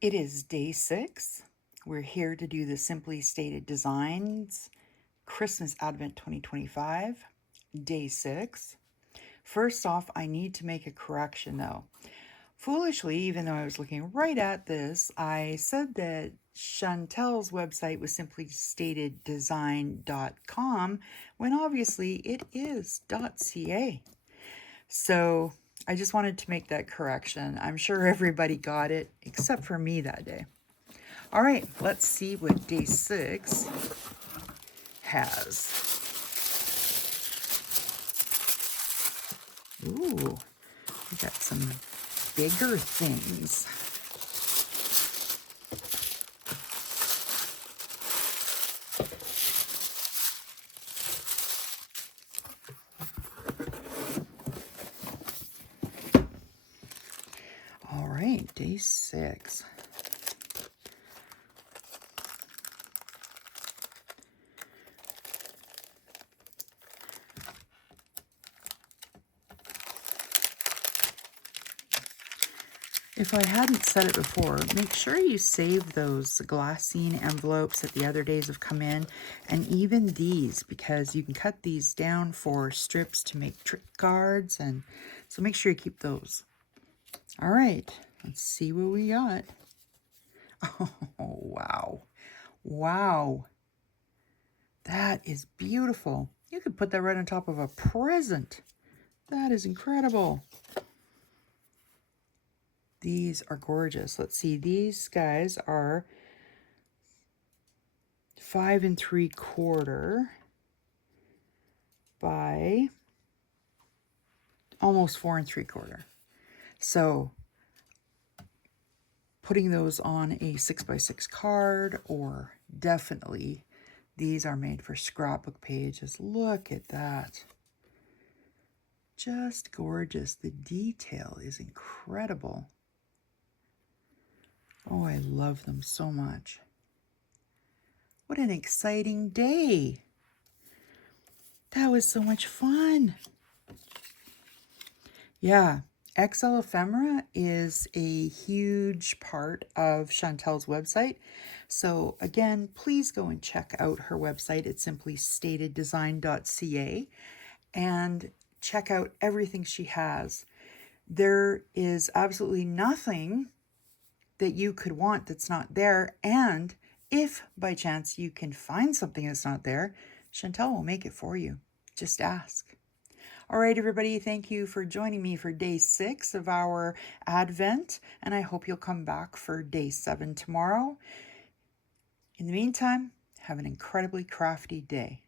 It is day 6. We're here to do the Simply Stated Designs Christmas Advent 2025, day 6. First off, I need to make a correction though. Foolishly, even though I was looking right at this, I said that Chantel's website was simplystateddesign.com when obviously it is .ca. So I just wanted to make that correction. I'm sure everybody got it except for me that day. All right, let's see what day 6 has. Ooh, we got some bigger things. All right, day 6. If I hadn't said it before, make sure you save those glassine envelopes that the other days have come in, and even these, because you can cut these down for strips to make trick cards, and so make sure you keep those. All right, let's see what we got. Oh, wow. Wow. That is beautiful. You could put that right on top of a present. That is incredible. These are gorgeous. Let's see, these guys are 5 3/4 by almost 4 3/4. So putting those on a 6x6 card, or definitely these are made for scrapbook pages. Look at that. Just gorgeous. The detail is incredible. Oh, I love them so much. What an exciting day. That was so much fun. Yeah, XL Ephemera is a huge part of Chantel's website. So again, please go and check out her website. It's simplystateddesign.ca and check out everything she has. There is absolutely nothing that you could want that's not there. And if by chance you can find something that's not there, Chantel will make it for you. Just ask. All right, everybody, thank you for joining me for day 6 of our Advent, and I hope you'll come back for day 7 tomorrow. In the meantime, have an incredibly crafty day.